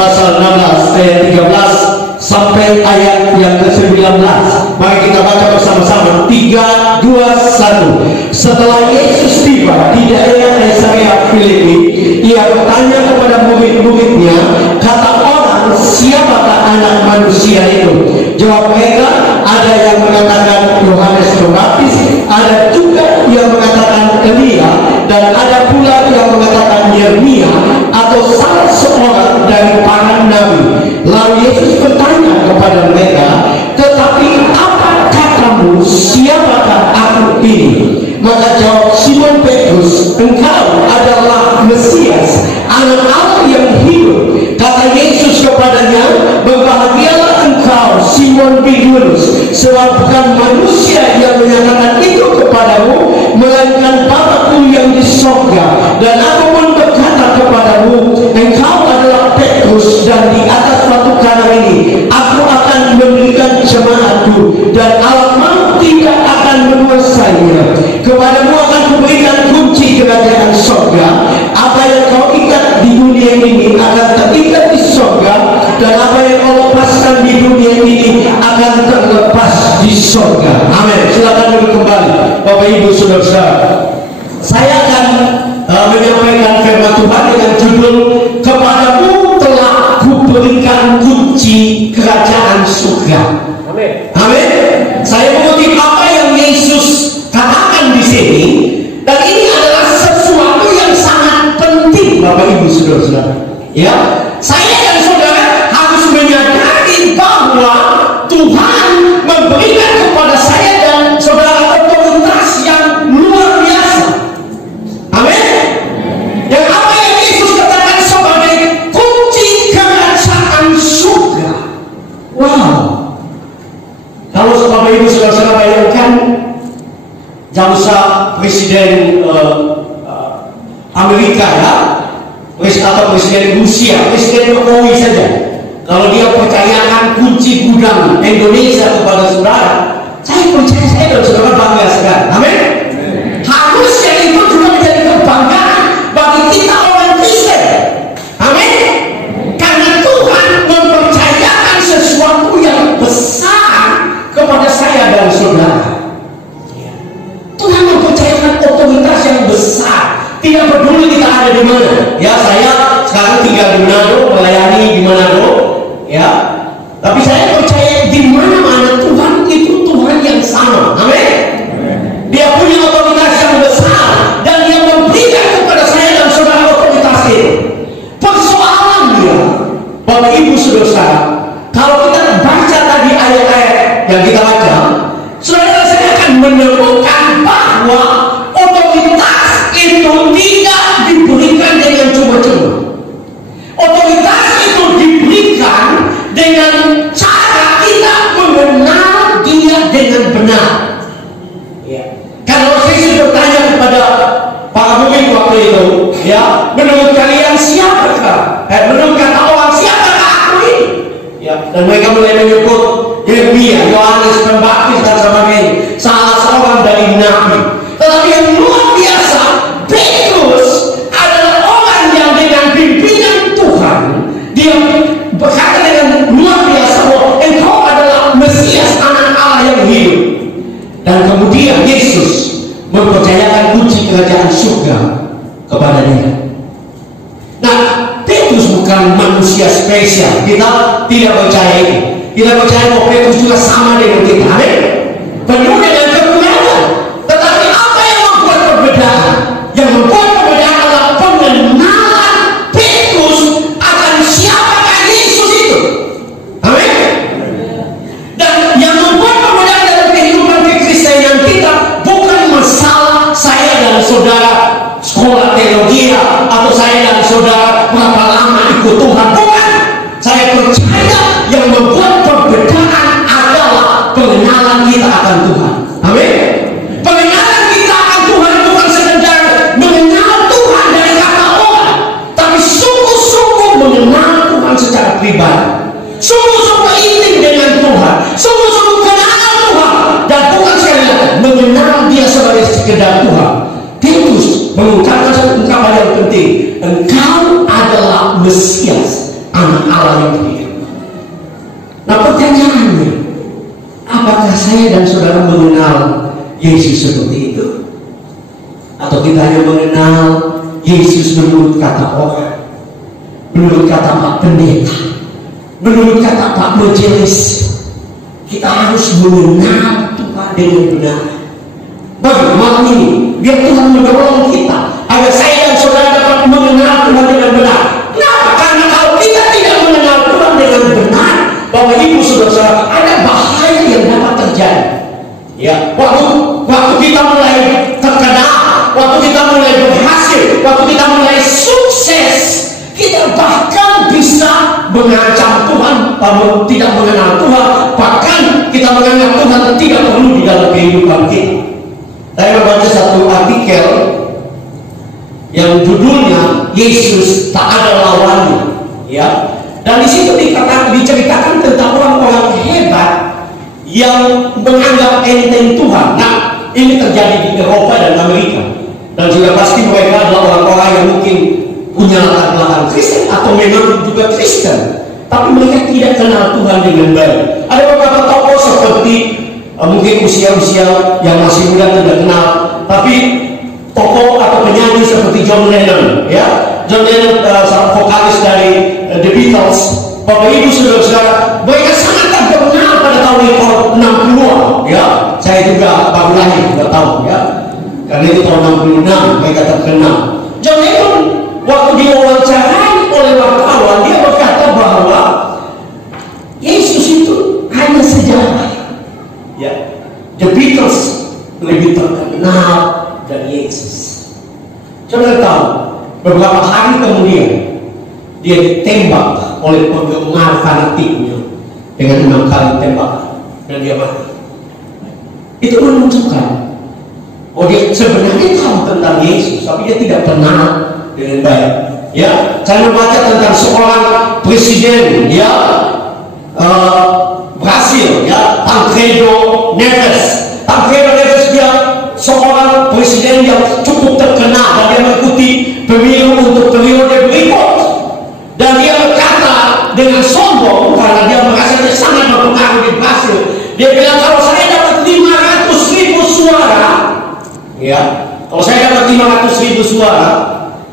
pasal 16 ayat 13 sampai ayat yang ke-19. Mari kita baca bersama-sama. 3, 2, 1. Setelah Yesus tiba di daerah Kaisarea Filipi, ia bertanya kepada murid-muridnya, kata orang, siapakah anak manusia itu? Jawab mereka, ada yang mengatakan Yohanes Pembaptis, ada juga yang mengatakan Elia, dan ada pula yang mengatakan Yeremia atau salah seorang dari para nabi. Lalu Yesus bertanya kepada mereka, tetapi apa katamu, siapakah aku ini? Maka jawab Simon Petrus, engkau adalah Mesias, Anak Allah yang hidup. Kata Yesus kepadanya, berbahagialah engkau Simon Petrus, sebab bukan manusia yang menyatakan itu kepadamu, melainkan Bapa-Ku yang di sorga. Dan aku pun berkata kepadamu, engkau adalah Petrus, dan di atas batu karang ini aku akan mendirikan jemaatku, dan alam maut tidak akan menguasainya. Kepadamu akan kuberikan kunci kerajaan sorga. Apa yang kau ikat di dunia ini akan terikat di sorga, dan apa yang kau lepaskan di dunia ini akan terlepas di sorga. Amin. Silakan duduk kembali, Bapak Ibu Saudara-saudara. Saya akan menyampaikan firman Tuhan dengan judul, kepadamu telah kuberikan kunci kerajaan surga. Amin. Amin. Saya mengutip apa yang Yesus katakan di sini, dan ini adalah sesuatu yang sangat penting, Bapak Ibu Saudara-saudara. Ya, saya dan saudara harus menyadari bahwa Tuhan memberikan kepada saya dan saudara otoritas yang luar biasa. Amin. Yang apa yang Yesus katakan sebagai kunci kerajaan surga. Wow. Kalau Bapak Ibu Saudara-saudara bayangkan, jauh Presiden Amerika ya, atau Presiden Rusia, Presiden Jokowi saja, kalau dia percayakan kunci gudang Indonesia kepada saudara, saya percaya saya dan saudara bangga sekali. Amin. Harusnya itu juga menjadi kebanggaan bagi kita orang Kristen. Amin. Karena Tuhan mempercayakan sesuatu yang besar kepada saya dan saudara. Tuhan mempercayakan otoritas yang besar. Tidak peduli kita ada di mana. Ya, saya sekarang tinggal di Manado, melayani di Manado. Ya, tapi saya percaya di mana-mana Tuhan itu Tuhan yang sama. Amin. Dia punya otoritas yang besar, dan dia memberikan kepada saya dan saudara otoritas itu. Persoalannya, Bapak Ibu Saudara, kalau kita baca tadi ayat-ayat yang kita baca, saudara saya akan menemukan bahwa otoritas itu tidak diberikan dengan cuma-cuma. Otoritas itu diberikan dengan cara kita mengenal dia dengan benar. Ya. Kalau saya bertanya kepada para murid waktu itu, ya, menurut kalian siapakah? Menurut kata orang, siapakah aku ini? Ya, dan mereka mulai menyebut Yeremia, Yohanes Pembaptis dan sebagainya, salah seorang dari nabi. Tetapi yang luar biasa, Petrus adalah orang yang dengan pimpinan Tuhan, dia berkata dengan luar biasa bahwa engkau adalah Mesias, Anak Allah yang hidup. Dan kemudian Yesus mempercayakan kunci kerajaan surga kepada dia. Nah, Petrus bukan manusia spesial. Kita tidak percaya ini. Kita percaya bahwa Petrus juga sama dengan kita. Amin. Penuh dengan kekurangan. Tetapi apa yang membuat perbedaan? Yang membuat perbedaan adalah pengenalan Petrus akan siapakah Yesus itu. Amin. Dan yang membuat perbedaan dalam kehidupan kekristenan kita bukan masalah saya dan saudara sekolah teologi atau saya dan saudara berapa lama ikut Tuhan. Bukan. Saya percaya yang membuat perbedaan adalah pengenalan kita akan Tuhan. Amin. Pengenalan kita akan Tuhan bukan sekedar mengenal Tuhan dari kata orang, tapi sungguh-sungguh mengenal Tuhan secara pribadi, sungguh-sungguh intim dengan Tuhan, sungguh-sungguh kenal Tuhan, dan bukan sekadar mengenal Dia sebagai sekedar Tuhan. Petrus mengungkapkan satu ungkapan yang penting, engkau adalah Mesias, anak Allah yang hidup. Nah pertanyaannya, apakah saya dan saudara mengenal Yesus seperti itu? Atau kita hanya mengenal Yesus menurut kata orang, menurut kata Pak Pendeta, menurut kata Pak Majelis? Kita harus mengenal Tuhan dengan benar. Bagi malam ini, biar Tuhan mendorong kita agar saya dan saudara dapat mengenal Tuhan dengan benar. Kenapa? Karena kalau kita tidak mengenal Tuhan dengan benar, Bapak Ibu saudara, ada bahaya yang dapat terjadi. Ya, waktu kita mulai terkenal, waktu kita mulai berhasil, waktu kita mulai sukses, kita bahkan bisa mengancam Tuhan, tidak mengenal Tuhan, bahkan kita menganggap Tuhan tidak perlu di dalam kehidupan kita. Saya membaca satu artikel yang judulnya Yesus tak ada lawannya, ya. Dan di situ diceritakan tentang orang-orang hebat yang menganggap enteng Tuhan. Nah, ini terjadi di Eropa dan Amerika, dan juga pasti mereka adalah orang-orang yang mungkin punya latar belakang Kristen atau memang juga Kristen, tapi mereka tidak kenal Tuhan dengan baik. Ada beberapa tokoh seperti mungkin usia-usia yang masih muda tidak kenal, tapi tokoh atau penyanyi seperti John Lennon, ya. John Lennon salah vokalis dari The Beatles. Bapak Ibu saudara-saudara, mereka sangat terkenal pada tahun 60-an, ya. Saya juga baru lahir, tidak tahu, ya. Karena itu tahun 66 mereka terkenal. John Lennon waktu diwawancarai oleh wartawan, dia berkata bahwa Yesus itu hanya sejarah. Ya, The Beatles lebih terkenal dari Yesus. Saudara tahu, beberapa hari kemudian dia ditembak oleh penggemar fanatiknya dengan 6 kali tembakan dan dia mati. Itu menunjukkan bahwa dia sebenarnya tahu tentang Yesus, tapi dia tidak kenal dengan baik. Ya, saya membaca tentang seorang presiden, ya, Brasil, ya, Tancredo Neves. Tancredo Neves dia seorang presiden yang cukup terkenal dan dia mengikuti pemilu untuk periode berikut. Dan dia berkata dengan sombong karena dia merasa dia sangat berpengaruh di Brasil. Dia bilang, kalau saya dapat 500.000 suara, ya, kalau saya dapat 500.000 suara,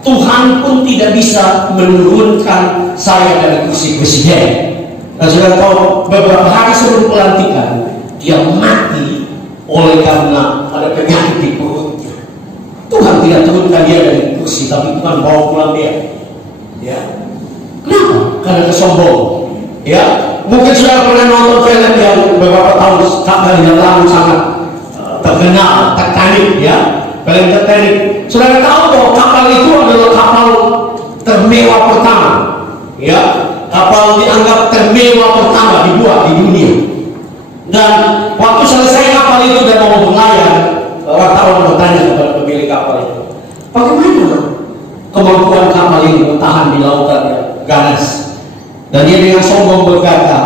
Tuhan pun tidak bisa menurunkan saya dari kursi presiden. Dan sudah tahu, beberapa hari sebelum pelantikan dia mati oleh karena ada penyakit di perutnya. Tuhan tidak turunkan dia dari kursi, tapi Tuhan bawa pulang dia. Ya, kenapa? Karena kesombongan. Ya, mungkin sudah pernah nonton film yang beberapa tahun yang lalu sangat terkenal, Titanic, ya, film Titanic. Sudah tahu bahwa kapal itu adalah kapal termewah pertama, ya. Kapal dianggap termewah pertama dibuat di dunia. Dan waktu selesai kapal itu dan mau berlayar, wartawan bertanya kepada pemilik kapal itu, bagaimana kemampuan kapal ini bertahan di lautan yang ganas? Dan dia dengan sombong berkata,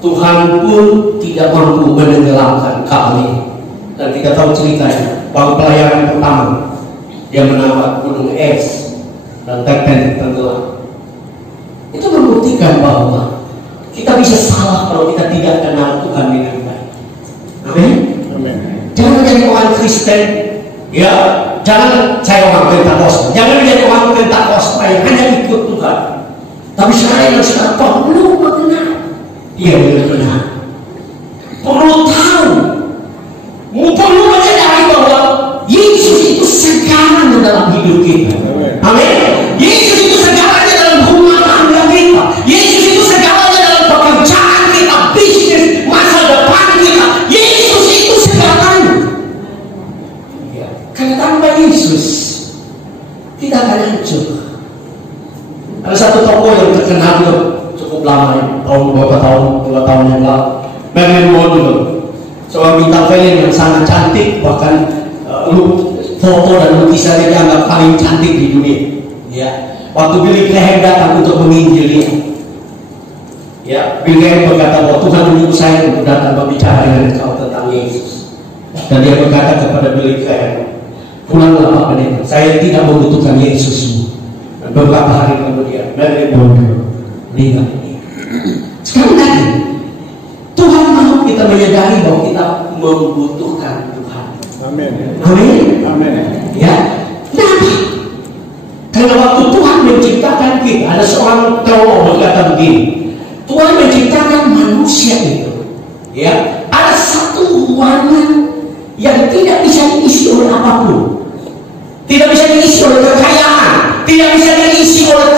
Tuhan pun tidak mampu menenggelamkan kapal ini. Dan kita tahu ceritanya, waktu pelayaran pertama dia menabrak gunung es dan Titanic tenggelam. Itu membuktikan bahwa kita bisa salah kalau kita tidak kenal Tuhan dengan baik. Amin. Jangan menjadi orang Kristen, ya. Jangan saya orang Pentakosta. Jangan menjadi orang Pentakosta yang hanya ikut Tuhan. Tapi saya yang sudah perlu mengenal Dia dengan benar. Perlu tahu, perlu menyadari bahwa Yesus itu segalanya dalam hidup kita. Amin. Yesus itu segalanya dalam rumah tangga kita. Yesus itu segalanya dalam pekerjaan kita, bisnis, masa depan kita. Yesus itu segalanya. Karena tanpa Yesus kita akan hancur. Ada satu tokoh yang terkenal cukup lama, beberapa tahun, 2 tahun yang lalu, Marilyn Monroe, seorang bintang film yang sangat cantik, bahkan foto dan lukisannya dianggap paling cantik di dunia. Ya, waktu Billy Graham datang untuk menginjil dia, ya, Billy Graham berkata bahwa Tuhan menyuruh saya untuk datang berbicara dengan kau tentang Yesus. Dan dia berkata kepada Billy Graham, pulanglah Pak Pendeta, saya tidak membutuhkan Yesusmu. Dan beberapa hari kemudian Marilyn Monroe meninggal. Sekarang lagi, Tuhan mau kita menyadari bahwa kita membutuhkan Tuhan. Amin. Amin. Amin. Ya, kenapa? Karena waktu Tuhan menciptakan kita, ada seorang teolog berkata begini, Tuhan menciptakan manusia itu, ya, ada satu ruangan yang tidak bisa diisi oleh apapun, tidak bisa diisi oleh kekayaan, tidak bisa diisi oleh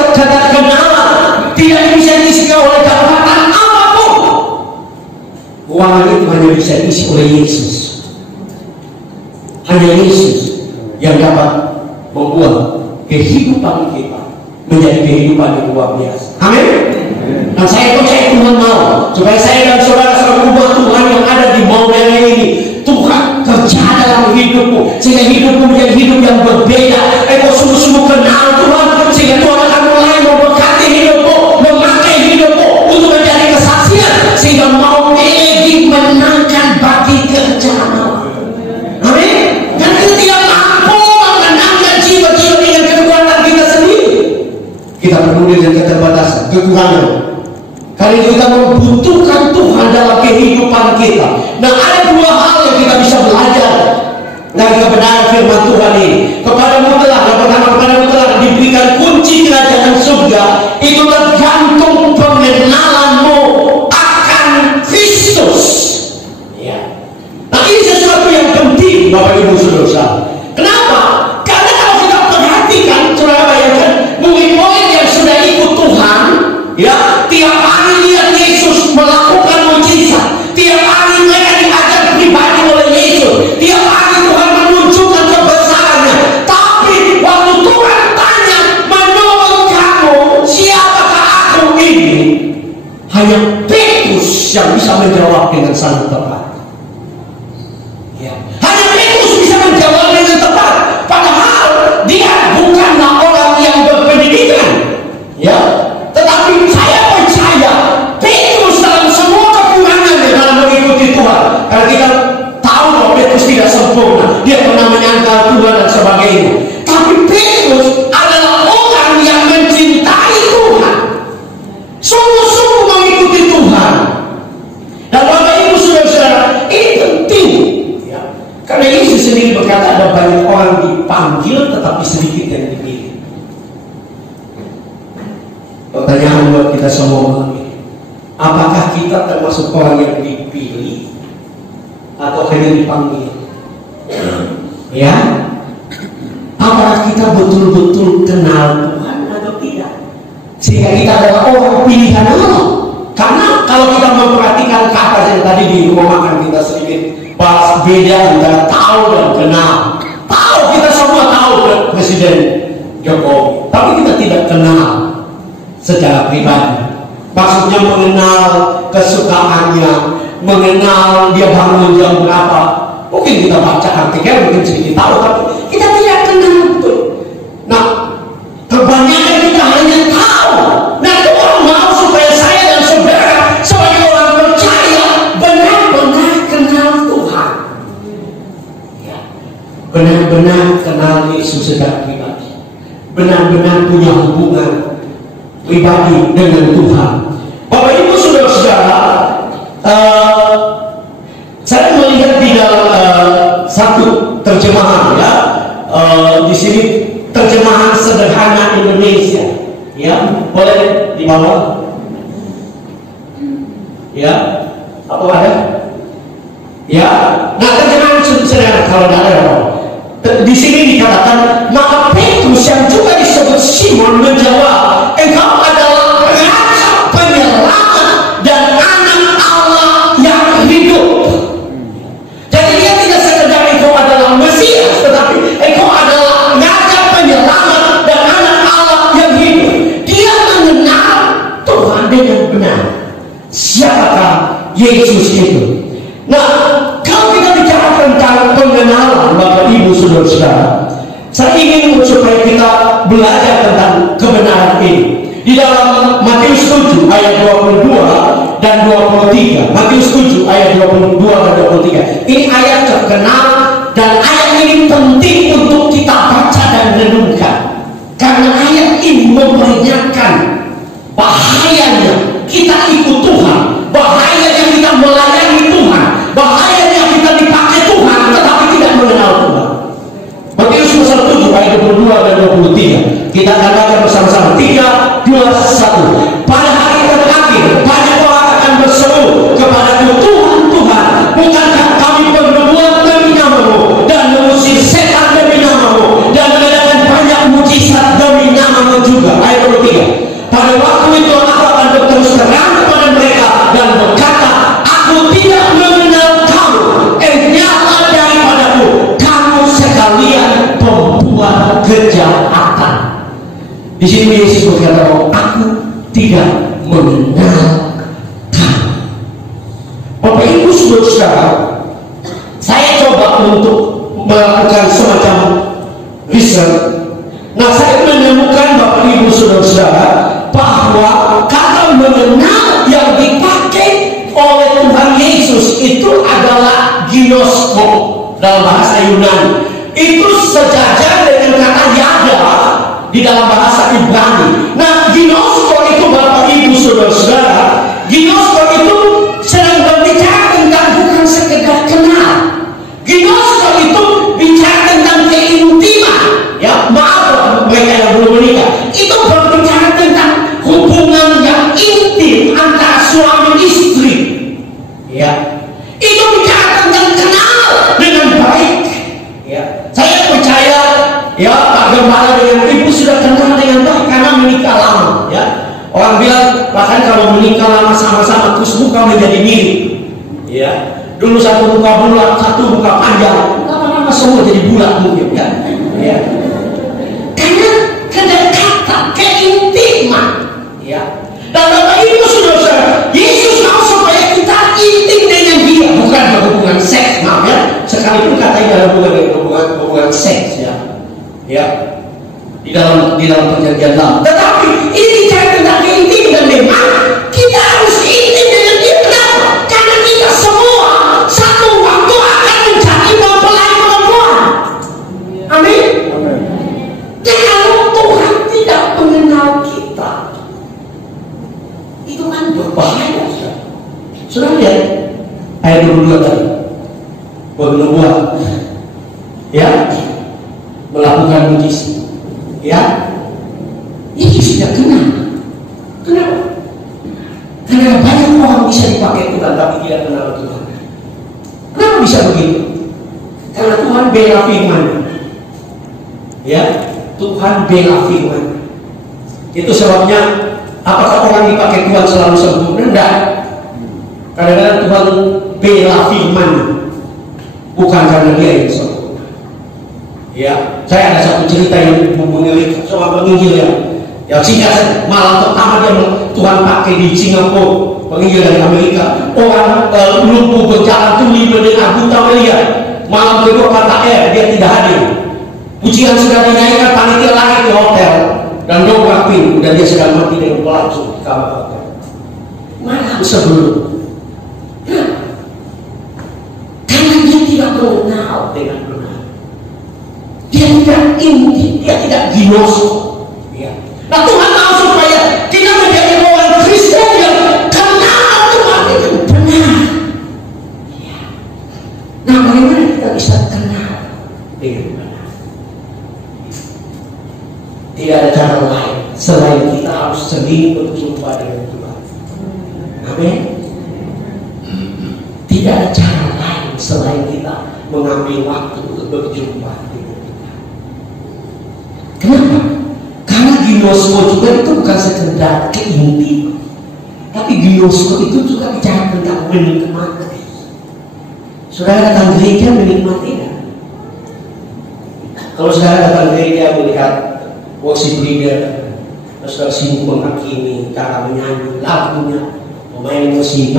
kenalan, tidak bisa diisi oleh jabatan apapun. Ruangan itu hanya bisa diisi oleh Yesus. Hanya Yesus yang dapat membuat kehidupan kita menjadi kehidupan yang luar biasa. Amin. Dan saya percaya Tuhan mau supaya saya dan saudara-saudara umat Tuhan yang ada di Maulana ini, Tuhan kerja dalam hidupmu sehingga hidupmu menjadi hidup yang berbeda. Engkau sungguh-sungguh kenal Tuhan sehingga Tuhan akan mulai memberkati hidupmu, memakai hidupmu untuk menjadi kesaksian sehingga mau lagi menangkan bagi kerjaan Allah. Amin. Karena kita tidak mampu menangkan jiwa-jiwa dengan kekuatan kita sendiri. Kita penuh dengan keterbatasan, kekurangan. Karena kita membutuhkan Tuhan dalam kehidupan kita. Nah, ada dua hal yang kita bisa belajar dari kebenaran firman Tuhan ini. Kepadamu telah, yang pertama, kepadamu telah diberikan kunci kerajaan surga. Itu tergantung pengenalanmu akan Kristus. Ya. Nah, ini sesuatu yang penting, Bapak Ibu Saudara. Kenapa? Karena kalau kita perhatikan, saudara bayangkan, murid-murid yang sudah ikut Tuhan, ya, tiap hari lihat Yesus melakukan mujizat, tiap hari mereka diajar pribadi oleh Yesus, tiap hari Tuhan menunjukkan kebesarannya. Tapi waktu Tuhan tanya, menurut kamu siapakah aku ini? Hanya Petrus yang bisa menjawab dengan sangat tepat. Ya. Hanya Petrus bisa menjawab dengan tepat, padahal dia bukanlah orang yang berpendidikan, ya. Tetapi saya percaya Petrus dalam semua kekurangannya dalam mengikuti Tuhan. Karena kita tahu bahwa Petrus tidak sempurna, dia pernah menyangkal Tuhan dan sebagainya. Tapi Petrus adalah orang yang mencintai Tuhan, sungguh-sungguh mengikuti Tuhan. Dan Bapak Ibu Saudara, ini penting, ya. Karena Yesus sendiri berkata ada banyak orang dipanggil tetapi sedikit yang dipilih. Pertanyaan buat kita semua, apakah kita termasuk orang yang dipilih atau hanya dipanggil? Ya, apakah kita betul-betul kenal Tuhan atau tidak? Sehingga kita adalah orang pilihan Allah. Karena kalau kita memperhatikan kata yang tadi di rumah makan kita sedikit bahas beda antara tahu dan kenal. Tahu, kita semua tahu Presiden Jokowi, tapi kita tidak kenal secara pribadi. Maksudnya mengenal kesukaannya, mengenal dia bangun jam berapa. Mungkin kita baca artikel, mungkin sedikit tahu, tapi kita tidak kenal betul. Nah, kebanyakan kita hanya tahu. Nah, Tuhan mau supaya saya dan saudara sebagai orang percaya benar-benar kenal Tuhan, ya. Benar-benar kenal Yesus secara pribadi, benar-benar punya hubungan pribadi dengan Tuhan. Bapak Ibu Saudara-saudara, saya melihat di dalam satu terjemahan, ya, di sini terjemahan sederhana Indonesia, ya, boleh di bawah, ya, atau ada, ya. Nah, terjemahan sederhana kalau ada, di sini dikatakan, maka Petrus yang juga disebut Simon menjawab, engkau adalah raja penyelamat dan anak Allah yang hidup. Jadi dia tidak sekedar engkau adalah Mesias, tetapi engkau adalah raja penyelamat dan anak Allah yang hidup. Dia mengenal Tuhan dengan benar. Siapakah Yesus itu? Nah, kalau kita bicara tentang pengenalan, Bapak Ibu Saudara-saudara, saya ingin supaya kita belajar tentang kebenaran ini. Di dalam Matius 7 ayat 22 dan 23. Matius 7 ayat 22 dan 23. Ini ayat terkenal dan ayat ini penting untuk kita baca dan renungkan. Karena ayat ini memperingatkan bahayanya kita ikut Tuhan, bahayanya kita melayani Tuhan, bahayanya kita dipakai Tuhan tetapi tidak mengenal Tuhan. Matius pasal 7 ayat 22 dan 23. Kita akan baca bersama-sama. 3, 2, 1. Pada hari terakhir banyak orang akan berseru kepadaku, Tuhan, Tuhan, bukankah kami berbuat demi namamu dan mengusir setan demi namamu dan mengadakan banyak mujizat demi namamu juga. Ayat 23. Pada waktu itu aku akan berterus terang kepada mereka dan berkata, aku tidak mengenal kamu, nyala daripadaku kamu sekalian pembuat kejahatan. Di sini Yesus berkata bahwa aku tidak mengenal kamu. Bapak Ibu Saudara, saya coba untuk melakukan semacam riset. Nah, saya menemukan Bapak Ibu Saudara bahwa kata mengenal yang dipakai oleh Tuhan Yesus itu adalah ginosko dalam bahasa Yunani. Itu sejajar dengan kata yada di dalam bahasa Ibrani. Nah, ginosko itu Bapak Ibu Saudara, ginosko itu sedang berbicara tentang bukan sekedar kenal. Ginosko itu bicara tentang keintiman. Ya, maaf mereka yang belum menikah. Itu berbicara tentang hubungan yang intim antara suami istri. Ya, itu bicara tentang kenal dengan baik. Ya, saya percaya ya Pak Gembala dengan Ibu sudah kenal dengan baik karena menikah lama. Ya, orang bilang bahkan kalau menikah lama sama-sama terus muka menjadi mirip. Ya, dulu satu muka bulat, satu muka panjang, lama-lama semua jadi bulat mungkin kan. Ya, karena kedekatan, keintiman. Ya, dan Bapak Ibu Saudara, Yesus mau supaya kita intim dengan Dia, bukan berhubungan seks, maaf ya. Sekalipun katanya hubungan seks ya. Ya, di dalam perjanjian lama. Tetapi ini bicara tentang keintiman dan memang kita harus intim dengan Dia. Kenapa? Karena kita semua satu waktu akan menjadi mempelai perempuan. Amin. Dan kalau Tuhan tidak mengenal kita, itu kan berbahaya. Sudah lihat ayat 22 tadi, bernubuat, ya, melakukan mujizat, ya, ini sudah kenal. Kenapa? Karena banyak orang bisa dipakai Tuhan tapi tidak kenal Tuhan. Kenapa bisa begitu? Karena Tuhan bela firman. Ya, Tuhan bela firman. Itu sebabnya apakah orang dipakai Tuhan selalu sempurna? Tidak. Kadang-kadang Tuhan bela firman, bukan karena Dia yang sempurna. Ya, saya ada satu cerita yang mengelilingi seorang penginjil yang singkat malam pertama Tuhan pakai di Singapura, penginjil dari Amerika. Orang lumpuh berjalan tuli mendengar, buta melihat. Malam kedua kata dia tidak hadir. Pujian sudah dinaikkan, panitia lari ke hotel dan dongkrak pintu dan dia sedang mati dengan langsung di kamar hotel. Malam sebelum, karena dia tidak mengenal dengan benar, dia tidak inti, dia tidak ginosko. Ya. Nah, Tuhan mau supaya kita menjadi orang Kristen yang kenal Tuhan itu benar. Ya. Nah, bagaimana kita bisa kenal dengan benar? Tidak ada cara lain selain kita harus sering berjumpa dengan Tuhan. Amin. Tidak ada cara lain selain kita mengambil waktu untuk berjumpa dengan Tuhan. Kenapa? Karena ginosko juga itu bukan sekedar keintiman, tapi ginosko itu juga bicara tentang menikmati. Saudara datang gereja menikmati kan? Kalau saudara datang gereja melihat worship leader, saudara sibuk menghakimi, cara menyanyi, lagunya, pemain musik,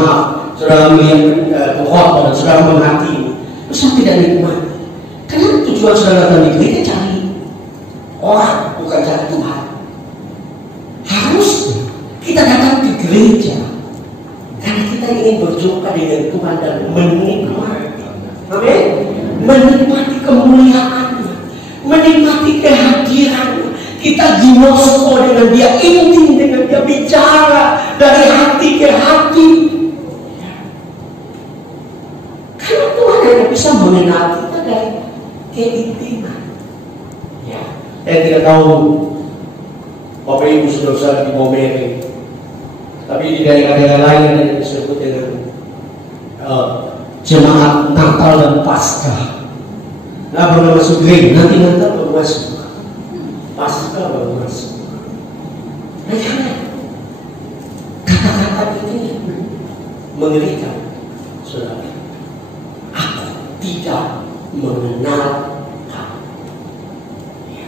saudara melihat khotbah dan saudara menghakimi, saudara tidak nikmati. Karena tujuan saudara datang di gereja cari orang, bukan cari Tuhan. Harus kita datang ke gereja karena kita ingin berjumpa dengan Tuhan dan menikmati, amin, menikmati kemuliaan-Nya, menikmati kehadiran-Nya. Kita Kita ginosko dengan dia, intim dengan dia, bicara dari hati ke hati. Karena Tuhan hanya bisa mengenal kita dari keintiman. Ya, saya tidak tahu Bapak Ibu saudara di Bomeri, tapi di daerah-daerah lain yang disebut dengan jemaat Natal dan Paskah. Nah, baru masuk gereja, nanti Natal baru masuk, Paskah baru masuk. Nah, jangan kata-kata ini mengerikan, saudara. Aku tidak mengenal kamu. Ya.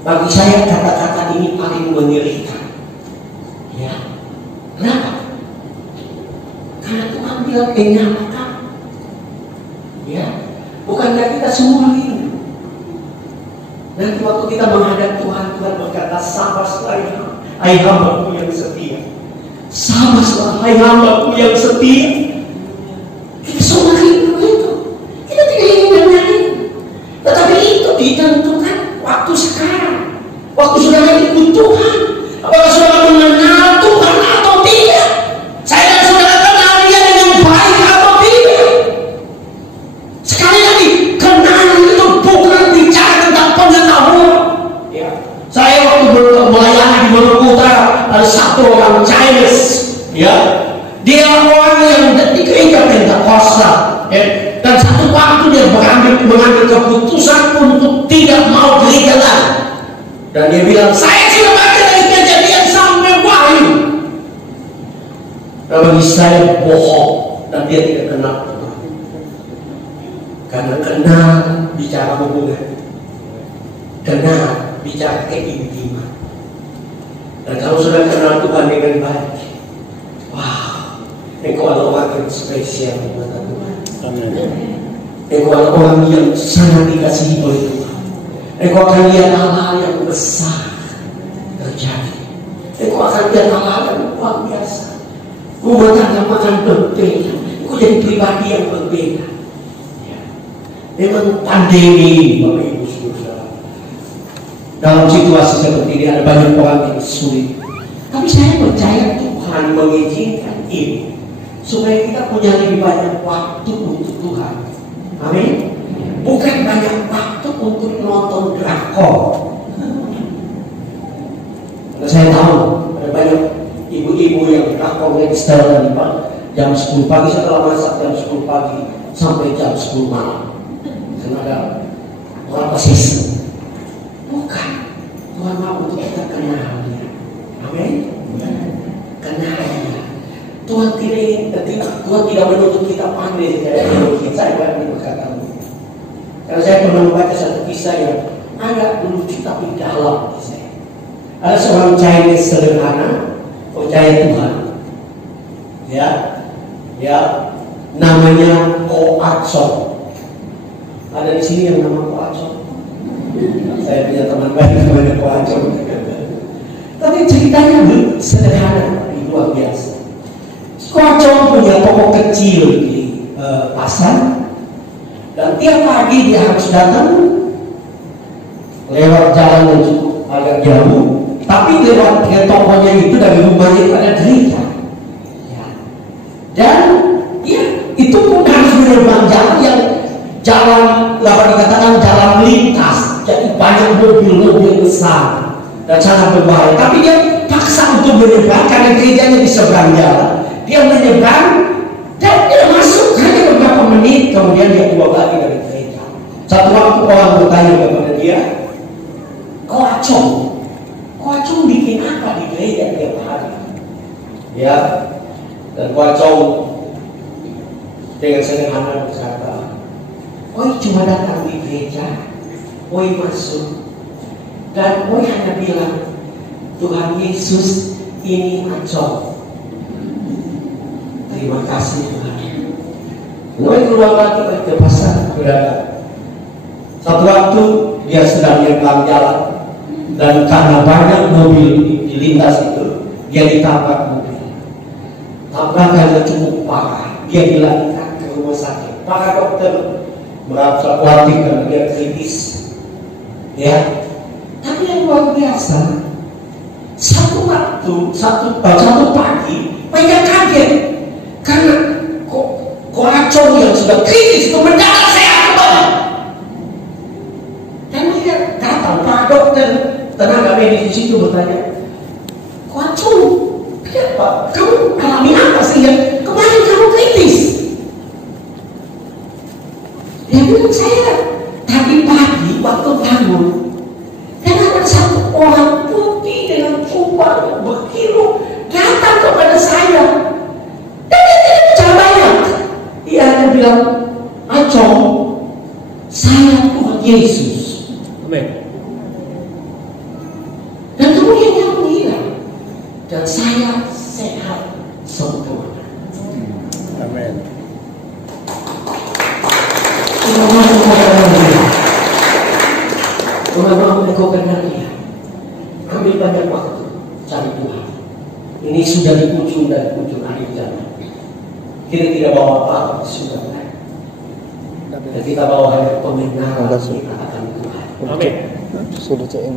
Bagi saya kata-kata ini paling mengerikan. Ya, kenapa? Karena Tuhan bilang menyatakan, ya, bukankah kita semua ini? Nanti waktu kita menghadap Tuhan, Tuhan berkata, sabarlah hai hamba-Ku yang setia. Sabarlah hai hamba-Ku yang setia. Kita semua rindu itu. Kita tidak ingin menyanyi, tetapi itu ditentukan waktu sekarang. Waktu saudara ikut Tuhan, apakah saudara mengenal Tuhan atau tidak? Saya dan saudara kenal Dia dengan baik atau tidak? Sekali lagi, kenal itu bukan bicara tentang pengetahuan. Ya. Saya waktu melayani di Maluku Utara, ada satu orang Chinese, ya, dia orang yang di gereja Pentakosta, ya, dan satu waktu dia mengambil keputusan untuk tidak mau gereja lagi. Dan dia bilang, saya sudah baca dari Kejadian sampai Wahyu. Dan bagi saya bohong, dan dia tidak kenal Tuhan. Karena kenal bicara hubungan, kenal bicara keintiman. Dan kalau sudah kenal Tuhan dengan baik, wow, engkau adalah orang yang spesial di mata Tuhan. Engkau adalah orang yang sangat dikasihi oleh Tuhan. Engkau akan lihat hal-hal yang besar terjadi. Engkau akan lihat hal-hal yang luar biasa. Rumah tangga akan berbeda. Engkau jadi pribadi yang berbeda. Ya. Memang pandemi, Bapak Ibu saudara, dalam situasi seperti ini ada banyak orang yang sulit. Tapi saya percaya Tuhan mengizinkan ini supaya kita punya lebih banyak waktu untuk Tuhan. Amin. Bukan banyak waktu untuk nonton drakor. Saya tahu ada banyak ibu-ibu yang drakor setelah jam 10 pagi, setelah masak jam 10 pagi sampai jam 10 malam. Karena ada orang posisi. Bukan. Tuhan mau untuk kita kenal Dia. Amin. Kenal Dia. Tuhan tidak menuntut kita pandai dari teologi. Saya berani berkata. Karena saya pernah membaca satu kisah yang agak lucu tapi dalam kisah. Ada seorang Chinese sederhana percaya Tuhan, ya, namanya Ko Achong. Ada di sini yang nama Ko Achong. Saya punya teman baik namanya Ko Achong. Tapi ceritanya sederhana, luar biasa. Ko Achong punya toko kecil di pasar. Dan tiap pagi dia harus datang lewat jalan yang cukup agak jauh, tapi lewat tokonya itu dari rumahnya itu ada gereja. Ya. Dan ya, itu pun harus menerbang jalan yang dapat dikatakan jalan lintas. Jadi banyak mobil-mobil besar dan sangat berbahaya. Tapi dia paksa untuk menyeberang karena gerejanya di seberang jalan. Dia menyeberang dan dia masuk hanya beberapa menit, kemudian dia keluar lagi dari gereja. Satu waktu orang bertanya kepada dia, Ko Achong bikin apa di gereja tiap hari? Ya, dan Ko Achong dengan sederhana berkata, Oi cuma datang di gereja, Oi masuk, dan Oi hanya bilang, Tuhan Yesus ini Achong. Terima kasih Tuhan. Mulai keluar lagi ke pasar berada. Satu waktu dia sedang menyeberang jalan dan karena banyak mobil di lintas itu, dia ditabrak mobil. Tabrakannya cukup parah. Dia dilarikan ke rumah sakit. Para dokter merasa khawatir karena dia kritis. Ya, Tapi yang luar biasa, satu pagi mereka kaget karena racun yang sudah kritis itu mendadak sehat kembali. Dan mereka datang, Pak Dokter, tenaga medis di situ bertanya, racun, kenapa? Kamu alami apa sehingga kemarin kamu kritis? Dia bilang, saya tadi pagi waktu bangun dan ada satu orang putih dengan jubah yang berkilau datang kepada saya dan dia tidak bicara banyak. Dia hanya bilang, Acong, saya Tuhan Yesus. Amin. Dan kemudian dia menghilang dan saya sehat sempurna. Amin. Teman-teman engkau kenal dia. Ambil banyak waktu cari Tuhan. Ini sudah di ujung dan ujung akhir zaman. Kita tidak bawa apa-apa, sudah naik. Dan kita bawa hanya pengenalan kita akan Tuhan. Amin.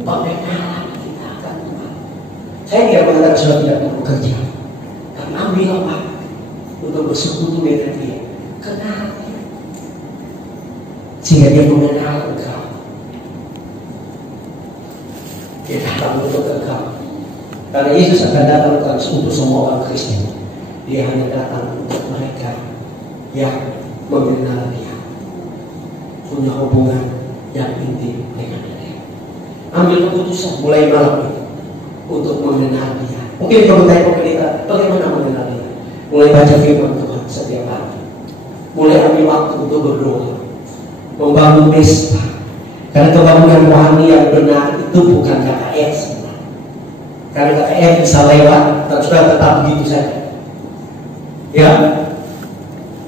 Pengenalan kita akan Tuhan. Saya tidak mengatakan sudah tidak bekerja, tapi ambil waktu untuk bersekutu dengan dia. Kenal dia, sehingga dia mengenal engkau. Dia datang untuk engkau. Karena Yesus akan datang untuk semua orang Kristen. Dia hanya datang untuk mereka yang mengenal dia, punya hubungan yang intim dengan dia. Ambil keputusan mulai malam ini untuk mengenal dia. Mungkin kamu tanya kita, bagaimana mengenal dia? Mulai baca firman Tuhan setiap hari. Mulai ambil waktu untuk berdoa, membangun pesta. Karena kebangunan rohani yang benar itu bukan KKR sebenarnya. Karena KKR bisa lewat dan sudah tetap begitu saja. Ya,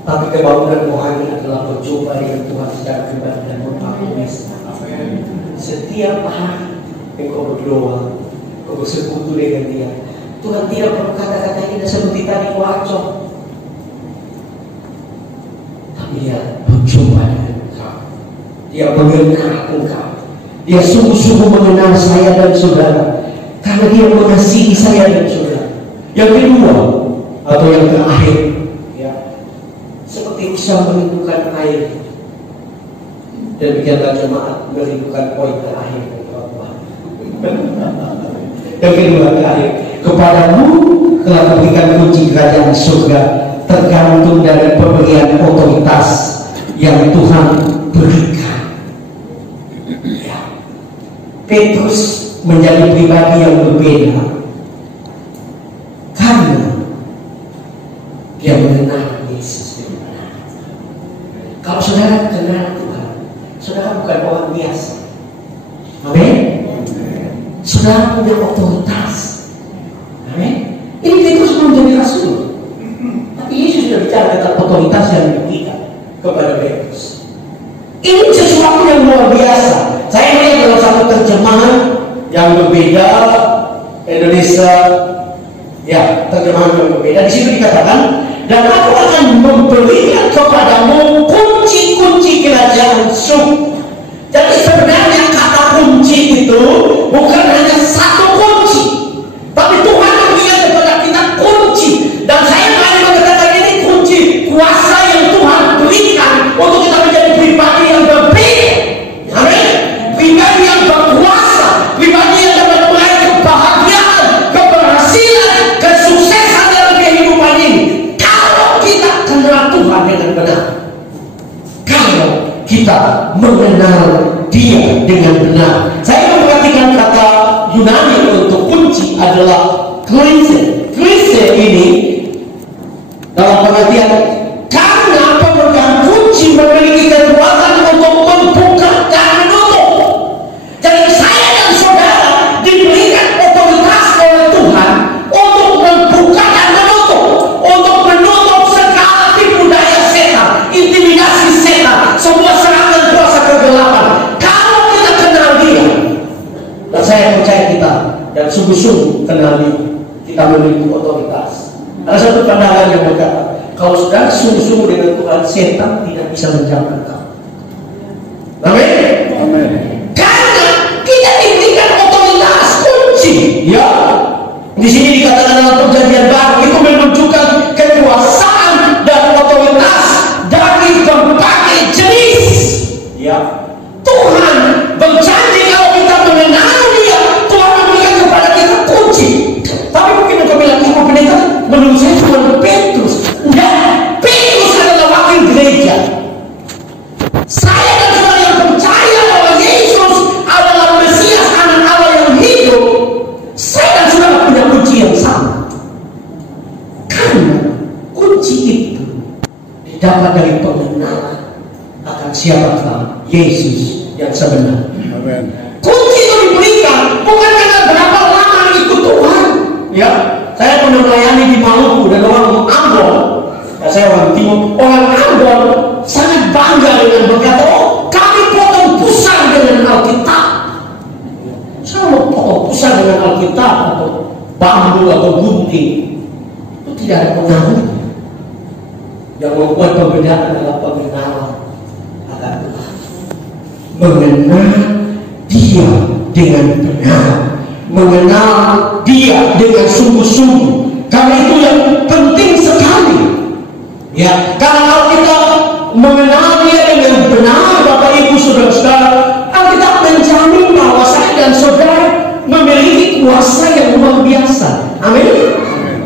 tapi kebangunan rohani adalah berjumpa dengan Tuhan secara pribadi dan membangun pesta. Setiap hari engkau berdoa, engkau bersekutu dengan dia. Tuhan tidak perlu kata-kata kita seperti tadi wajah, tapi dia berjumpa dengan engkau. Dia mengenal engkau. Dia sungguh-sungguh mengenal saya dan saudara, karena dia mengasihi saya dan saudara. Yang kedua atau yang terakhir, ya, seperti Musa merindukan air, demikianlah jemaat merindukan poin terakhir dari Tuhan. Yang kedua terakhir, kepadamu telah memberikan kunci kerajaan surga, tergantung dari pemberian otoritas yang Tuhan berikan. Ya. Petrus menjadi pribadi yang berbeda karena dia mengenal Yesus dengan benar. Kalau saudara kenal Tuhan, saudara bukan orang biasa. Amin. Saudara punya otoritas. Amin. Ini Petrus belum jadi rasul, tapi Yesus sudah bicara tentang otoritas yang diberikan kepada Petrus. Ini sesuatu yang luar biasa. Saya melihat dalam satu terjemahan yang berbeda, Indonesia, ya, terjemahan yang berbeda. Di situ dikatakan, dan aku akan memberikan kepadamu kunci-kunci kerajaan surga. Jadi sebenarnya kata kunci itu bukan hanya satu kunci, tapi Tuhan memberikan kepada kita kunci. Dan saya berani mengatakan ini kunci kuasa yang Tuhan berikan untuk kita menjadi pribadi yang berbeda. Amin. Pribadi yang berkuasa, pribadi yang dapat meraih kebahagiaan, keberhasilan, kesuksesan dalam kehidupan ini. Kalau kita kenal Tuhan dengan benar, kalau kita mengenal Dia dengan benar. Saya memperhatikan kata Yunani untuk kunci adalah klise. Klise ini dalam pengertian karena pemegang kunci memiliki kekuatan untuk membuka dan menutup. Jadi saya dan saudara diberikan otoritas oleh Tuhan untuk membuka dan menutup, untuk menutup segala tipu daya setan, intimidasi setan, semua serangan kuasa kegelapan. Kalau kita kenal Dia, dan saya percaya kita dan sungguh-sungguh kenal Dia, kita memiliki otoritas. Ada satu pandangan yang berkata, kalau sudah sungguh-sungguh dengan Tuhan, setan tidak bisa menjamkan kamu. Amin. Karena kita diberikan dapat dari pengenalan akan siapakah Yesus yang sebenar. Amen. Kunci itu diberikan bukan karena berapa lama ikut Tuhan. Ya, saya pernah melayani di Maluku dan orang Ambon. Ya, saya orang Timur. Orang Ambon sangat bangga dengan berkata, oh, kami potong pusar dengan Alkitab. Saya mau potong pusar dengan Alkitab atau bambu atau gunting. Itu tidak ada pengaruh. Yang membuat perbedaan adalah pengenalan akan Tuhan. Mengenal Dia dengan benar, mengenal Dia dengan sungguh-sungguh. Karena itu yang penting sekali. Ya, karena kalau kita mengenal Dia dengan benar, Bapak Ibu Saudara-saudara, Alkitab menjamin bahwa saya dan saudara memiliki kuasa yang luar biasa. Amin.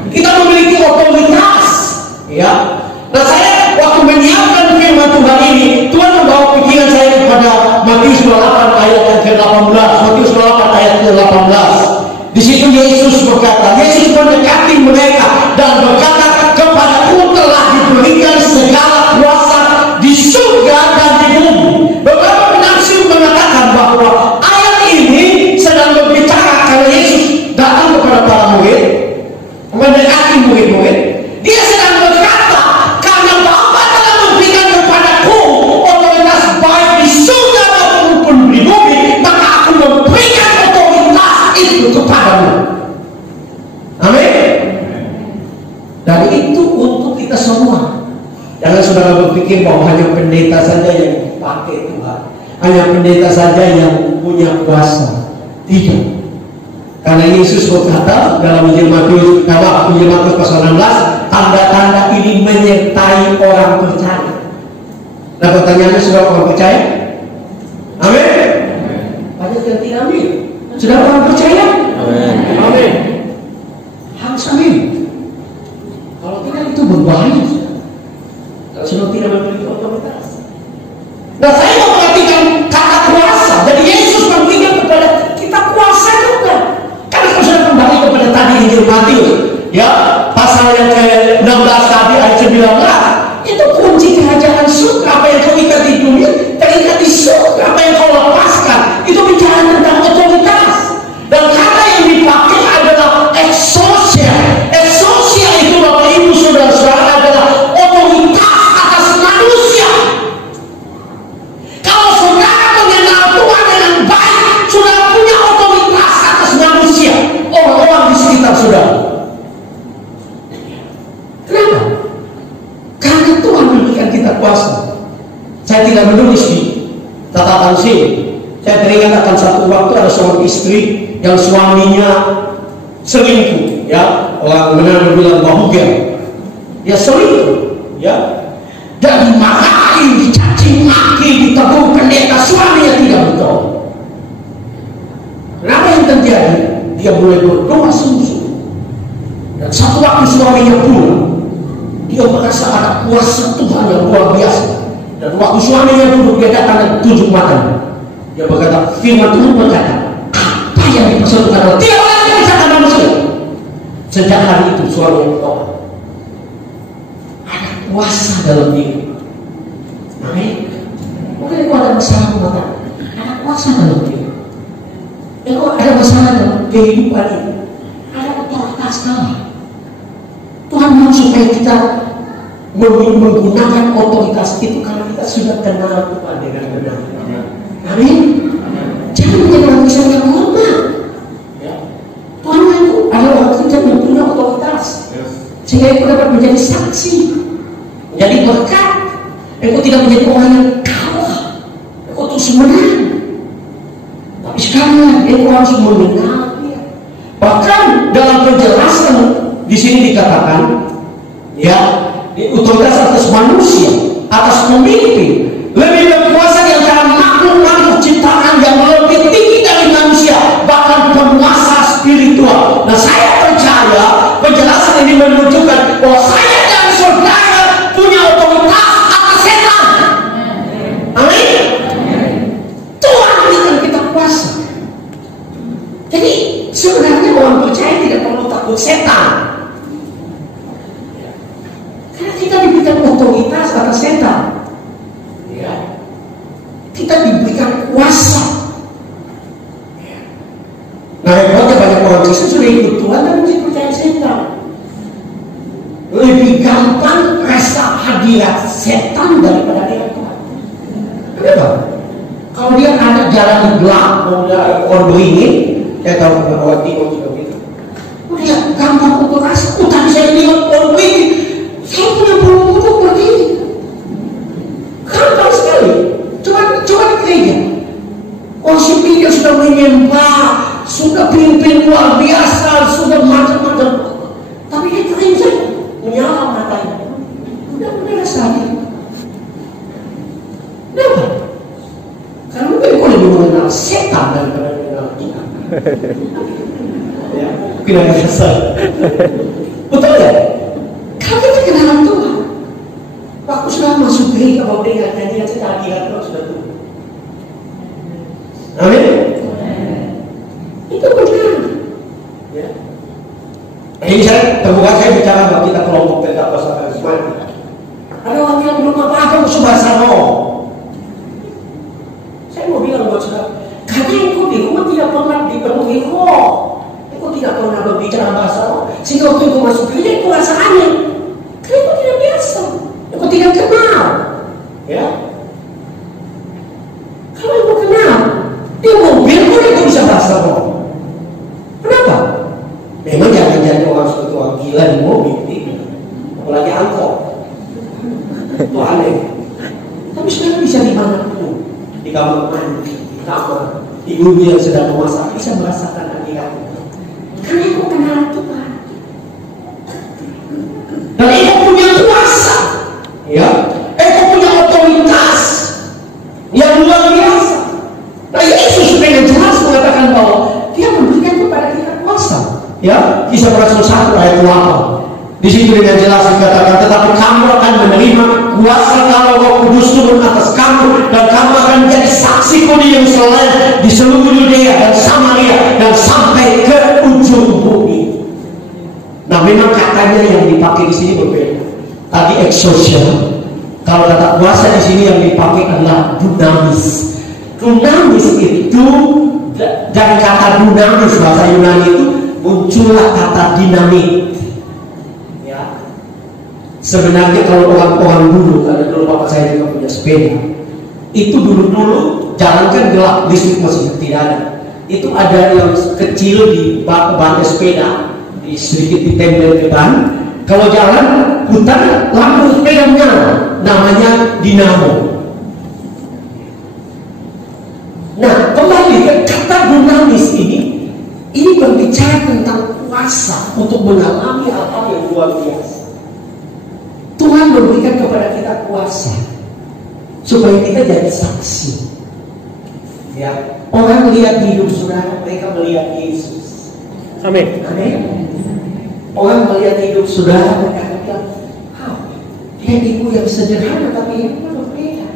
Kita memiliki otoritas. Ya. Nah, saya waktu menyiapkan firman Tuhan ini, Tuhan membawa pikiran saya kepada Matius 28 ayat yang ke-18. Matius 28 ayat ke-18. Di situ Yesus berkata, Yesus mendekati mereka dan berkata, kepadaku telah diberikan segala kuasa di surga dan di bumi. Beberapa penafsir mengatakan bahwa ayat ini sedang berbicara karena Yesus datang kepada para murid, mendekati murid-murid. Dia sedang berkata, karena Bapa telah memberikan kepadaku otoritas baik di surga maupun di bumi, maka aku memberikan otoritas itu kepadamu. Amin. Dan itu untuk kita semua. Jangan saudara berpikir bahwa hanya pendeta saja yang dipakai Tuhan, hanya pendeta saja yang punya kuasa. Tidak. Karena Yesus berkata dalam Injil Matius pasal 16, tanda-tanda ini menyertai orang percaya. Nah, pertanyaannya, sudah orang percaya? Amin. Banyak yang tidak amin. Sudah orang percaya? Amin. Amin. Harus amin. Kalau tidak itu berbahaya. Kalau sudah tidak memiliki otoritas. Nah, saya memperhatikan kata kuasa. Jadi Yesus memberikan kepada kita kuasa juga. Karena kalau sudah kembali kepada tadi Injil Matius, ya, pasal yang ke-16 tadi ayat 19, itu kunci kerajaan surga. Apa yang kau ikat di dunia terikat di surga. Apa yang kau lepaskan itu bicara tentang otoritas. Dan kata yang dipakai adalah exousia. Exousia itu Bapak Ibu Saudara-saudara adalah otoritas atas manusia. Kalau saudara mengenal Tuhan dengan baik, saudara punya otoritas atas manusia, orang-orang di sekitar saudara. Kenapa? Karena Tuhan memberikan kita kuasa. Saya tidak menulis di catatan sini. Saya teringat akan satu waktu ada seorang istri yang suaminya selingkuh, ya, orang benar bilang bahugel, dia selingkuh, ya, dan dimarahi, dicaci maki, ditegur pendeta, suaminya tidak betul. Kenapa yang terjadi? Dia mulai berdoa sungguh-sungguh. Dan satu waktu suaminya pulang, dia merasa ada kuasa Tuhan yang luar biasa. Dan waktu suaminya duduk, dia datang dan tunjuk matanya. Dia berkata, firman Tuhan berkata, apa yang dipersatukan Allah tidak boleh dipisahkan manusia. Sejak hari itu suami yang berdoa, ada kuasa dalam diri. Amin. Mungkin itu ada masalah mata, ada kuasa dalam diri. Itu ada masalah dalam kehidupan ini, ada otoritas Allah. Tuhan mau supaya kita menggunakan otoritas itu karena kita sudah kenal Tuhan dengan benar. Amin. Jangan menjadi manusia yang lemah. Tuhan itu adalah orang yang punya otoritas, sehingga itu dapat menjadi saksi, menjadi berkat. Aku tidak menjadi orang yang kalah, aku terus menang. Tapi sekarang aku harus mengenal Dia. Bahkan dalam penjelasan di sini dikatakan, ya, otoritas atas manusia, atas pemimpin, lebih berkuasa di antara makhluk-makhluk ciptaan yang lebih tinggi dari manusia, bahkan penguasa spiritual. Nah, saya percaya penjelasan ini menunjukkan bahwa saya dan saudara punya otoritas atas setan. Amin. Tuhan berikan kita kuasa. Jadi sebenarnya orang percaya tidak perlu takut setan. Karena kita diberikan otoritas atas setan. Ya. Kita diberikan kuasa. Ya. Nah, repotnya banyak orang Kristen sudah ikut Tuhan dan masih percaya setan. Lebih gampang rasa hadirat setan daripada hadirat Tuhan. Kenapa? Kalau dia ada jalan gelap, mau orang beringin, saya tahu orang timur juga begitu. Dia gampang untuk rasa, tadi saya lihat orang beringin, saya punya peluang untuk berdiri. Gampang sekali. Coba di gereja. Orang supir sudah menyembah, sudah pimpin luar biasa, sudah macam-macam. Tapi dia kering saja. Menyala matanya. Udah saja. Kenapa? Karena mungkin kau lebih mengenal setan daripada mengenal Tuhan. Ya, mungkin ada kesal. Betul ya? Kalau kita kenalan Tuhan, waktu sudah masuk gereja, bawa gereja, nyanyian setan hadirat Tuhan sudah Tuhan. Amin. Itu benar. Ya. Ini saya terbuka, saya bicara bahwa kita kelompok Pentakosta Karismatik. Ada orang yang belum apa-apa musuh bahasa roh. Saya mau bilang buat saudara, karena engkau di rumah tidak pernah dipenuhi roh, engkau tidak pernah berbicara bahasa roh, sehingga waktu engkau masuk gereja engkau rasa aneh. Karena engkau tidak biasa, engkau tidak kenal. Ya. Kalau engkau kenal, di mobil pun engkau bisa bahasa roh. Kenapa? Memang jangan jadi orang seperti orang gila di mobil, tidak. Apalagi angkot. Itu aneh. Tapi sekarang bisa di mana pun, di kamar mandi, di kamar, ibu yang sedang memasak bisa merasakan hadirat. Karena aku kenal Tuhan. Dan aku punya kuasa, ya. Aku punya otoritas yang luar biasa. Nah, Yesus dengan jelas mengatakan bahwa Dia memberikan kepada kita kuasa. Ya, Kisah Rasul 1 ayat 8. Di situ dengan jelas dikatakan, tetapi kamu akan menerima kuasa kalau Roh Kudus turun atas kamu, dan kamu akan menjadi saksiku di Yerusalem, di seluruh Yudea dan Samaria, dan sampai ke ujung bumi. Nah, memang katanya yang dipakai di sini berbeda. Tadi exousia. Kalau kata kuasa di sini yang dipakai adalah dunamis. Dunamis itu dari kata dunamis bahasa Yunani itu muncullah kata dinamit. Sebenarnya kalau orang-orang dulu, karena dulu bapak saya juga punya sepeda, itu dulu jalan kan gelap, listrik masih tidak ada. Itu ada yang kecil di bak sepeda, sedikit ditempel ke ban. Kalau jalan hutan, lampu sepeda menyala, namanya dinamo. Nah, kembali ke kata dinamis ini berbicara tentang kuasa untuk mengalami apa yang luar biasa. Tuhan memberikan kepada kita kuasa supaya kita jadi saksi. Ya, orang lihat hidup saudara, mereka melihat Yesus. Amin. Amin. Orang melihat hidup saudara, mereka bilang, dia ibu yang sederhana tapi hidupnya berbeda.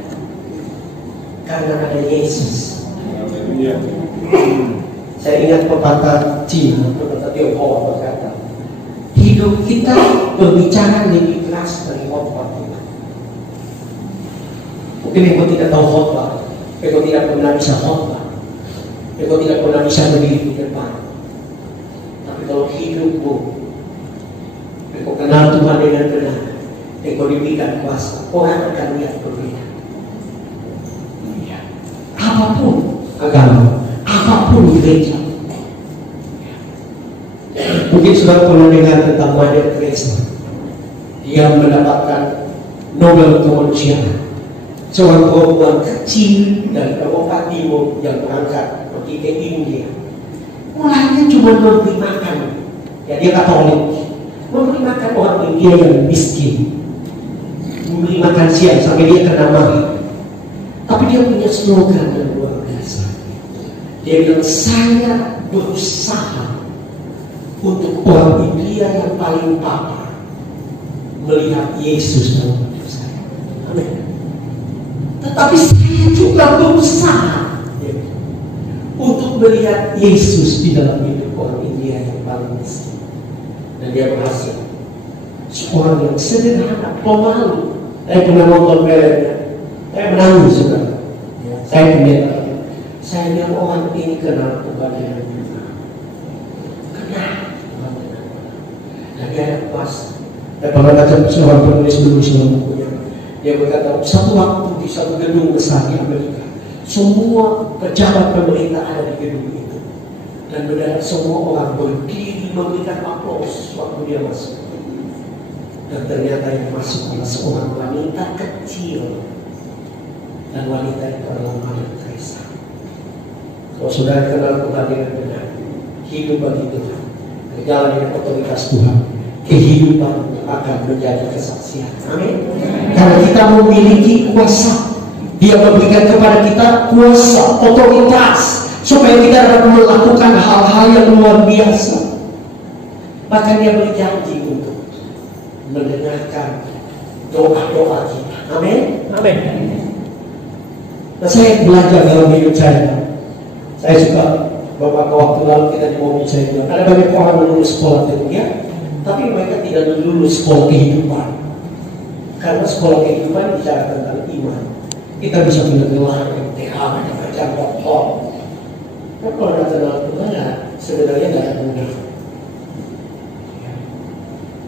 Karena ada Yesus. Saya ingat pepatah Cina, pepatah Tionghoa berkata, hidup kita berbicara lebih keras dari khotbah kita. Mungkin engkau tidak tahu khotbah, engkau tidak pernah bisa khotbah, engkau tidak pernah bisa berdiri di depan. Tapi kalau hidupmu, engkau kenal Tuhan dengan benar, engkau diberikan kuasa, orang akan lihat berbeda. Apapun agama, apapun gereja. Mungkin sudah pernah dengar tentang Mother Teresa. Dia mendapatkan Nobel kemanusiaan. Seorang perempuan kecil dari Eropa Timur yang berangkat pergi ke India. Mulanya cuma memberi makan. Ya, dia Katolik. Memberi makan orang India yang miskin. Memberi makan siang sampai dia kena marah. Tapi dia punya slogan yang luar biasa. Dia bilang, saya berusaha untuk orang India yang paling papa melihat Yesus dalam hidup saya. Amin. Tetapi saya juga berusaha untuk melihat Yesus di dalam hidup orang India yang paling miskin. Dan dia berhasil. Seorang yang sederhana, pemalu, Saya pernah nonton filmnya, saya menangis juga. Ya, saya pendeta. Saya lihat orang ini kenal kebahagiaan kita. Kenal kebahagiaan. Dan dia pas. Saya pernah baca seorang penulis dulu seorang bukunya. Dia berkata, satu waktu di satu gedung besar di Amerika, semua pejabat pemerintah ada di gedung itu. Dan mendadak semua orang berdiri memberikan aplaus waktu dia masuk. Dan ternyata yang masuk adalah seorang wanita kecil. Dan wanita itu adalah Mother Teresa. Kalau saudara kenal kebahagiaan benar, hidup bagi Tuhan, berjalan dengan otoritas Tuhan, kehidupan akan menjadi kesaksian. Amin. Karena kita memiliki kuasa, Dia memberikan kepada kita kuasa, otoritas, supaya kita dapat melakukan hal-hal yang luar biasa. Bahkan Dia berjanji untuk mendengarkan doa-doa kita. Amin. Amin. Nah, saya belajar dalam hidup saya. Saya suka beberapa waktu lalu kita di mobil saya bilang, ada banyak orang lulus sekolah teologi, tapi mereka tidak lulus sekolah kehidupan. Karena sekolah kehidupan bicara tentang iman. Kita bisa punya gelar MTH, macam-macam doktor. Tapi kalau tidak kenal Tuhan, ya sebenarnya tidak ada mudah.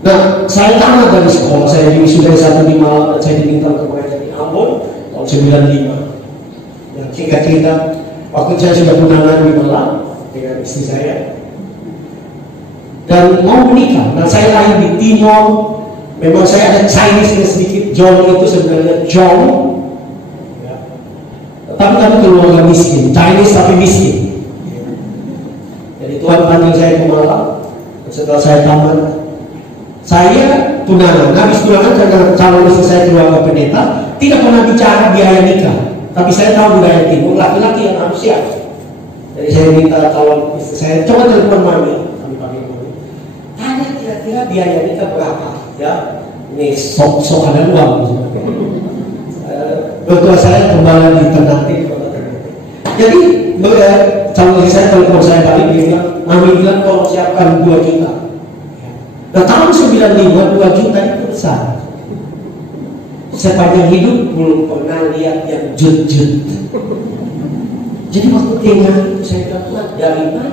Nah, saya tamat dari sekolah. Saya sudah S1 di Malang dan saya diminta untuk mengajar di Ambon tahun 95. Dan singkat cerita, waktu saya sudah tunangan di Malang dengan istri saya dan mau menikah. Nah, saya lahir di Timor. Memang saya ada Chinese sedikit. John itu sebenarnya John. Ya. Tapi kami keluarga miskin. Chinese tapi miskin. Jadi Tuhan panggil saya ke Malang. Setelah saya tamat, saya tunangan. Habis tunangan karena calon istri saya keluarga pendeta, tidak pernah bicara biaya nikah. Tapi saya tahu budaya Timur, laki-laki yang harus siap. Jadi saya minta calon istri saya, coba telepon mami. Kami panggil mami. Tanya kira-kira biaya nikah berapa? Ya, ini sok ada uang. Betul saya kembali di Ternate. Jadi calon istri saya telepon saya balik, dia bilang, mami bilang tolong siapkan 2 juta. Nah, tahun 95 2 juta itu besar. Sepanjang hidup belum pernah lihat yang jut-jut. Jadi waktu tinggal itu saya bilang, Tuhan dari mana?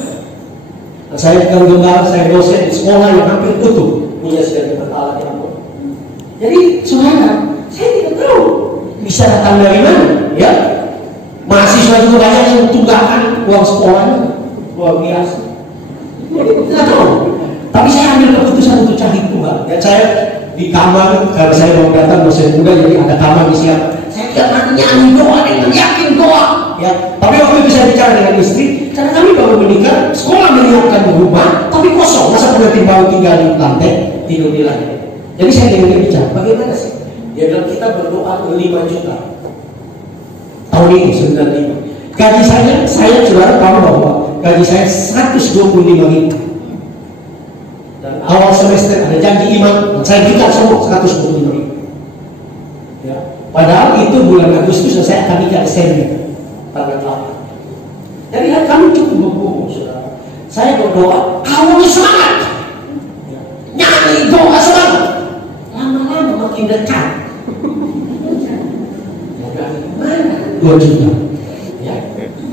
Nah, saya kan gembala, saya dosen di sekolah yang hampir tutup, punya sedikit masalah yang mau. Jadi saudara, saya tidak tahu bisa datang dari mana, ya? Mahasiswa juga banyak yang tunggakan uang sekolahnya luar biasa. Jadi tidak tahu. Tapi saya ambil keputusan untuk cari Tuhan. Dan saya di kamar, karena saya mau datang dosen muda, jadi ada kamar di siap. Saya tidak nyanyi doa dengan yakin doa. Ya, tapi waktu itu saya bicara dengan istri, karena kami baru menikah, sekolah menyiapkan rumah, tapi kosong. Masa pengantin baru tinggal di lantai, tidur di lantai. Jadi saya dengan dia bicara, bagaimana sih? Dia bilang kita berdoa 5 juta. Tahun ini 95. Gaji saya saudara tahu bahwa gaji saya 125.000. Dan awal semester ada janji iman, saya berikan semua 125.000. Ya. Padahal itu bulan Agustus saya akan nikah Desember tanggal 8. Jadi kami cukup bergumul, saudara. Saya berdoa, awalnya semangat, ya. Nyanyi doa semangat, lama-lama makin dekat. Dari mana? 2 juta. Ya.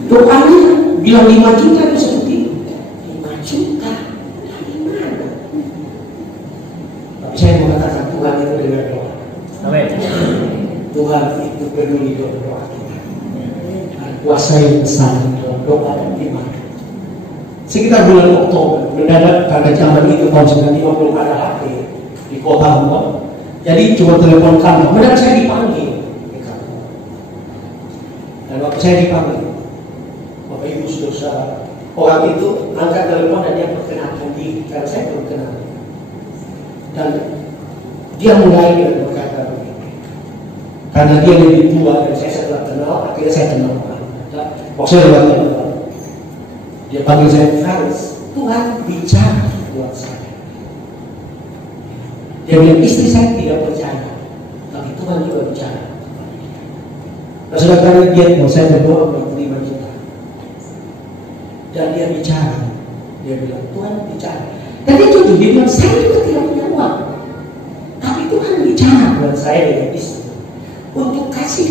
Doanya bilang 5 juta itu seperti itu. 5 juta. Saya mengatakan Tuhan itu dengan doa. Amin. Tuhan itu peduli doa kita. Kuasa yang besar dalam doa dan iman. Sekitar bulan Oktober, mendadak karena zaman itu tahun 95 belum ada HP di kota Ambon. Jadi cuma telepon kantor. Mendadak saya dipanggil di kantor. Dan waktu saya dipanggil, Bapak Ibu saudara, orang itu angkat telepon dan dia perkenalkan diri karena saya belum kenal. Dan dia mulai dengan berkata begini, karena dia lebih tua dan saya setelah kenal, akhirnya saya kenal orang. Maksudnya lewat kenal. Dia panggil saya Frans, Tuhan bicara buat saya. Dia bilang istri saya tidak percaya, tapi Tuhan juga bicara. Nah, sudah kali dia mau saya berdoa untuk 5 juta. Dan dia bicara, dia bilang Tuhan bicara. Dan dia jujur, dia bilang saya juga tidak punya uang, tapi Tuhan bicara buat saya dengan istri.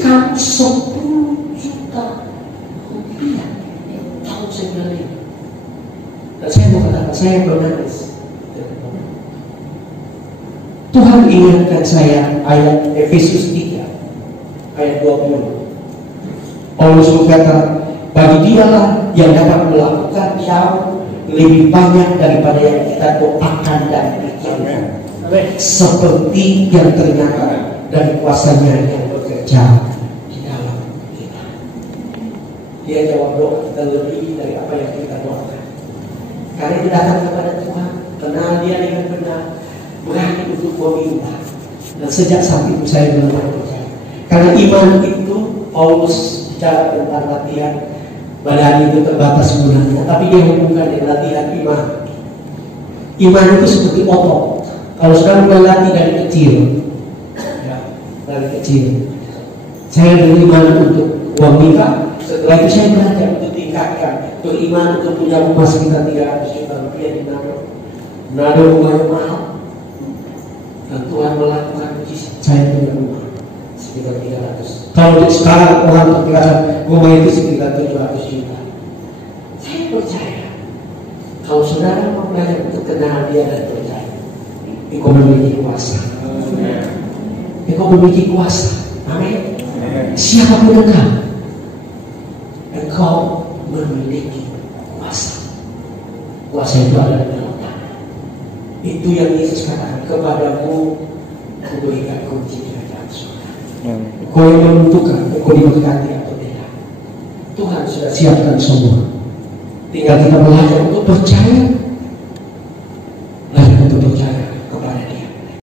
kamu 10 juta rupiah. Tahu saya bilang ini. Dan saya mau katakan, saya menangis. Tuhan ingatkan saya ayat Efesus 3 ayat 20. Paulus berkata, bagi dialah yang dapat melakukan jauh lebih banyak daripada yang kita doakan dan pikirkan, seperti yang ternyata dari kuasanya yang bekerja di dalam kita. Dia jawab doa kita lebih dari apa yang kita doakan. Karena dia datang kepada Tuhan, kenal dia dengan benar, berani untuk meminta. Dan sejak saat itu saya mulai percaya. Karena iman itu, Paulus bicara tentang latihan badan itu terbatas gunanya, tapi dia hubungkan dengan latihan iman. Iman itu seperti otot. Kalau sekarang berlatih dari kecil, ya, dari kecil, saya beriman untuk uang nikah. Setelah itu saya belajar untuk tingkatkan, beriman untuk punya rumah sekitar 300 juta rupiah di Nado rumah yang mahal. Dan Tuhan melakukan mujizat. Saya punya rumah sekitar 300. Kalau sekarang Tuhan perkirakan rumah itu sekitar 700 juta. Saya percaya kalau saudara mau belajar untuk kenal dia dan percaya, engkau memiliki kuasa. Engkau memiliki kuasa. Amin. Siapapun engkau memiliki kuasa. Kuasa itu ada di dalam tangan. Itu yang Yesus katakan, kepadamu kuberikan kunci kerajaan surga. Kau yang menentukan kau diberkati atau tidak. Tuhan sudah siapkan semua. Tinggal kita belajar untuk percaya